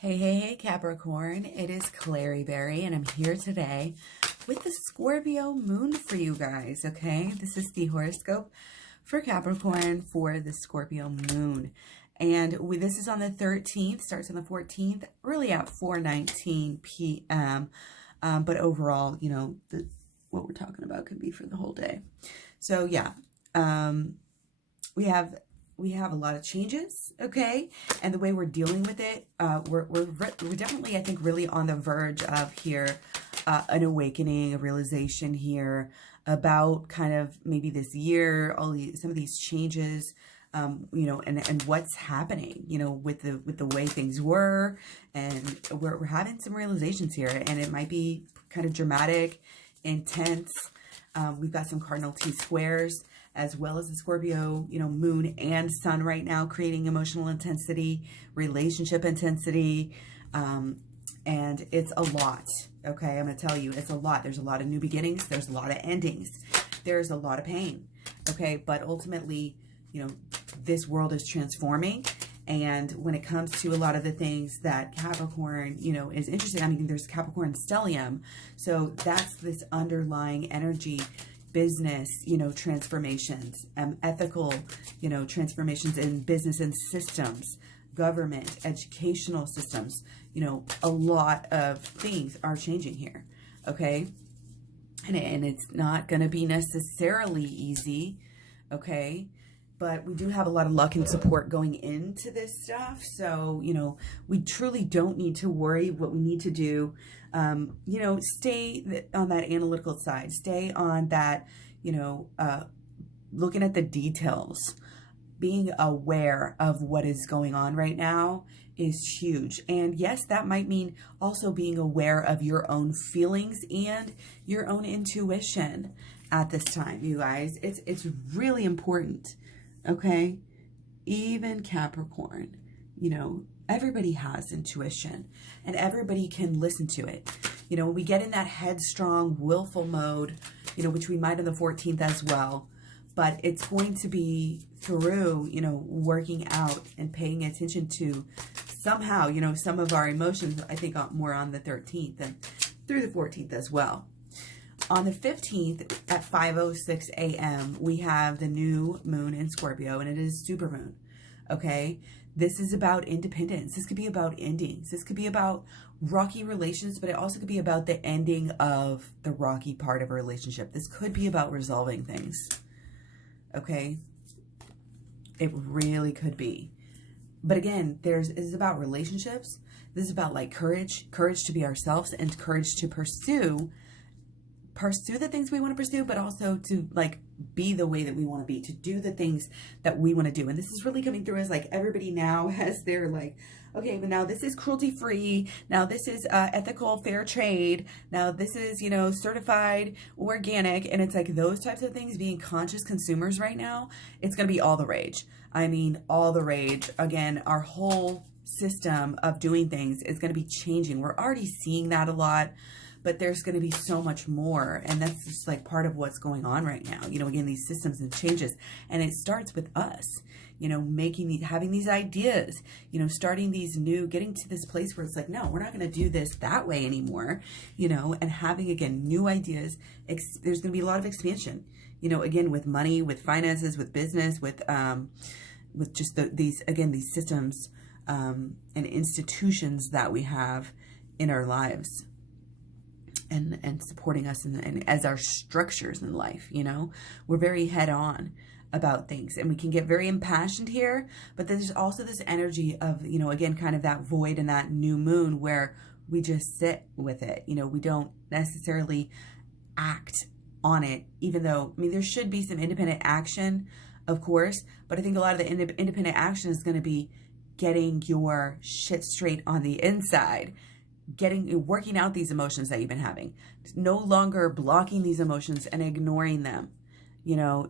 Hey, Capricorn. It is KlaireeBerry, and I'm here today with the Scorpio moon for you guys, okay? This is the horoscope for Capricorn for the Scorpio moon. And this is on the 13th, starts on the 14th, really at 4:19 p.m. But overall, what we're talking about could be for the whole day. So, yeah, we have a lot of changes, okay? And the way we're dealing with it, we're definitely, I think, really on the verge of here, an awakening, a realization here about kind of maybe this year, some of these changes, and what's happening, with the way things were, and we're having some realizations here, and it might be kind of dramatic, intense. We've got some cardinal T squares, as well as the Scorpio, moon and sun right now, creating emotional intensity, relationship intensity, and it's a lot, okay? I'm going to tell you, it's a lot. There's a lot of new beginnings. There's a lot of endings. There's a lot of pain, okay? But ultimately, this world is transforming, and when it comes to a lot of the things that Capricorn, is interested in, I mean, there's Capricorn stellium, so that's this underlying energy, business, transformations, ethical, transformations in business and systems, government, educational systems, a lot of things are changing here, okay? And it's not going to be necessarily easy, okay? But we do have a lot of luck and support going into this stuff. So, we truly don't need to worry. What we need to do, stay on that analytical side. Stay on that, looking at the details. Being aware of what is going on right now is huge. And yes, that might mean also being aware of your own feelings and your own intuition at this time, you guys. It's really important. Okay, even Capricorn, everybody has intuition and everybody can listen to it. When we get in that headstrong, willful mode, which we might on the 14th as well, but it's going to be through, working out and paying attention to somehow, some of our emotions, I think more on the 13th and through the 14th as well. On the 15th at 5:06 a.m., we have the new moon in Scorpio, and it is supermoon, okay? This is about independence. This could be about endings. This could be about rocky relations, but it also could be about the ending of the rocky part of a relationship. This could be about resolving things, okay? It really could be. But again, this is about relationships. This is about like courage to be ourselves, and courage to pursue the things we want to pursue, but also to like be the way that we want to be, to do the things that we want to do. And this is really coming through as like everybody now has their like, okay, but now this is cruelty free. Now this is ethical fair trade. Now this is, certified organic. And it's like those types of things, being conscious consumers right now, it's going to be all the rage. I mean, all the rage. Again, our whole system of doing things is going to be changing. We're already seeing that a lot, but there's going to be so much more. And that's just like part of what's going on right now. Again, these systems and changes. And it starts with us, having these ideas, starting these getting to this place where it's like, no, we're not going to do this that way anymore, and having, again, new ideas. There's going to be a lot of expansion, again, with money, with finances, with business, with just these systems and institutions that we have in our lives. And supporting us and as our structures in life, we're very head on about things, and we can get very impassioned here, but there's also this energy of, again, kind of that void and that new moon where we just sit with it. We don't necessarily act on it, even though, I mean, there should be some independent action, of course, but I think a lot of the independent action is going to be getting your shit straight on the inside, working out these emotions that you've been having, no longer blocking these emotions and ignoring them.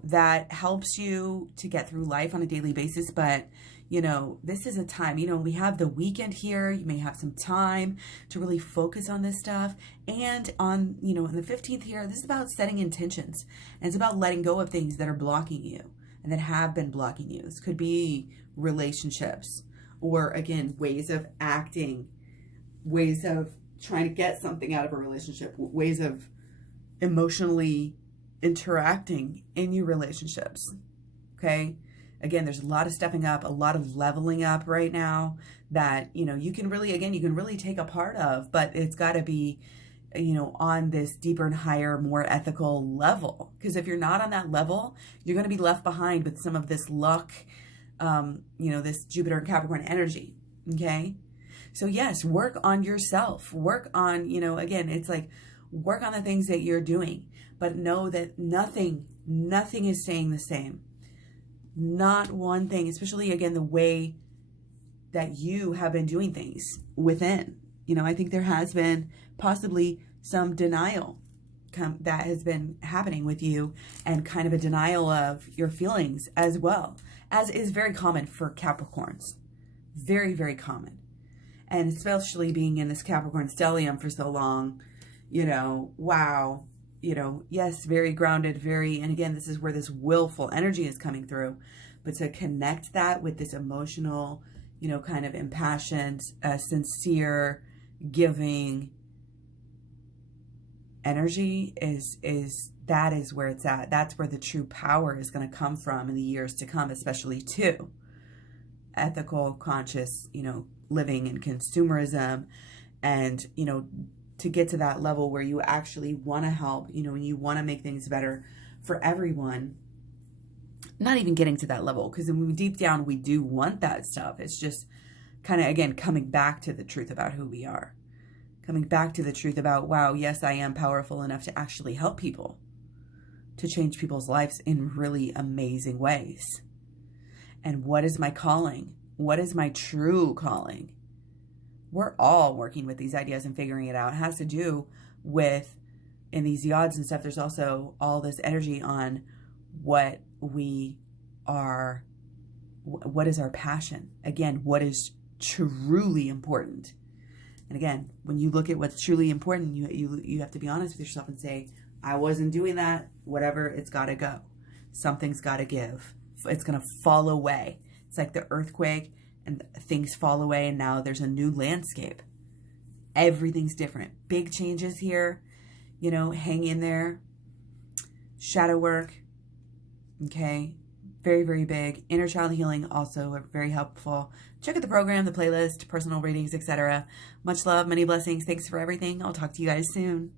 That helps you to get through life on a daily basis. But, this is a time, we have the weekend here. You may have some time to really focus on this stuff. And on, on the 15th here, this is about setting intentions. And it's about letting go of things that are blocking you and that have been blocking you. This could be relationships, or again, ways of acting ways of trying to get something out of a relationship, ways of emotionally interacting in your relationships. Okay. Again, there's a lot of stepping up, a lot of leveling up right now that, you know, you can really, again, you can really take a part of, but it's got to be, you know, on this deeper and higher, more ethical level. Because if you're not on that level, you're going to be left behind with some of this luck, you know, this Jupiter and Capricorn energy. Okay. So yes, work on yourself, work on, you know, again, it's like work on the things that you're doing, but know that nothing is staying the same. Not one thing, especially again, the way that you have been doing things within. You know, I think there has been possibly some denial that has been happening with you, and kind of a denial of your feelings as well, as is very common for Capricorns. Very, very common. And especially being in this Capricorn stellium for so long, you know, wow, you know, yes, very grounded, very, and again, this is where this willful energy is coming through, but to connect that with this emotional, you know, kind of impassioned, sincere, giving energy is where it's at. That's where the true power is going to come from in the years to come, especially too. Ethical, conscious, you know, living and consumerism, and, you know, to get to that level where you actually want to help, you know, and you want to make things better for everyone. Not even getting to that level, because deep down we do want that stuff. It's just kind of, again, coming back to the truth about who we are. Coming back to the truth about, wow, yes, I am powerful enough to actually help people, to change people's lives in really amazing ways. And what is my calling? What is my true calling? We're all working with these ideas and figuring it out. It has to do with, in these yods and stuff, there's also all this energy on what we are, what is our passion? Again, what is truly important? And again, when you look at what's truly important, you have to be honest with yourself and say, I wasn't doing that, whatever, it's got to go. Something's got to give. It's going to fall away. It's like the earthquake, and things fall away, and now there's a new landscape. Everything's different. Big changes here, you know, hang in there. Shadow work, okay, very, very big. Inner child healing, also very helpful. Check out the program, the playlist, personal readings, etc. Much love, many blessings. Thanks for everything. I'll talk to you guys soon.